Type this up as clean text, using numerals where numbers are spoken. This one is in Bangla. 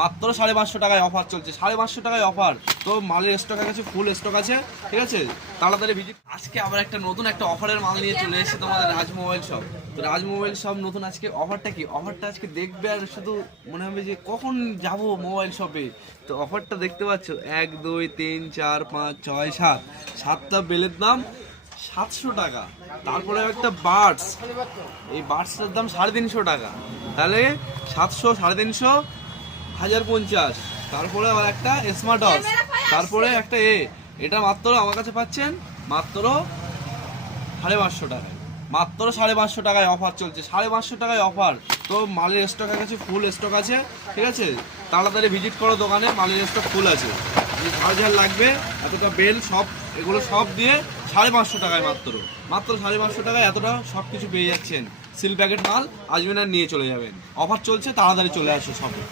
মাত্র 550 টাকায় অফার চলছে, 550 টাকায় অফার। তো মালের স্টক আছে, ফুল স্টক আছে, ঠিক আছে, তাড়াতাড়ি ভিজিট। আজকে আবার নতুন একটা অফারের মাল নিয়ে চলে এসেছে তোমাদের রাজ মোবাইল শপ। তো রাজ মোবাইল শপ নতুন আজকে অফারটা কি, অফারটা আজকে দেখবে আর শুধু মনে হবে যে কখন যাব মোবাইল শপে। তো অফারটা দেখতে পাচ্ছ, 1 2 3 4 5 6 7, 7টা বেলের দাম 700 টাকা। তারপরে একটা বাডস, এই বাডসটার দাম 350 টাকা। তাহলে 700, 350, 1050। তারপরে আবার একটা স্মার্ট ওয়াচ, তারপরে একটা এটা মাত্র আমার কাছে পাচ্ছেন মাত্র 550 টাকায়। মাত্র 550 টাকায় অফার চলছে, 550 টাকায় অফার। তো মালের স্টক আছে, ফুল স্টক আছে, ঠিক আছে, তাড়াতাড়ি ভিজিট করো দোকানে, মালের স্টক ফুল আছে। যে ঝাল লাগবে, এতটা বেল সব এগুলো সব দিয়ে 550 টাকায়, মাত্র 550 টাকায় এতটা সব কিছু পেয়ে যাচ্ছেন। সিল প্যাকেট মাল আসবেন আর নিয়ে চলে যাবেন। অফার চলছে, তাড়াতাড়ি চলে আসো সবে।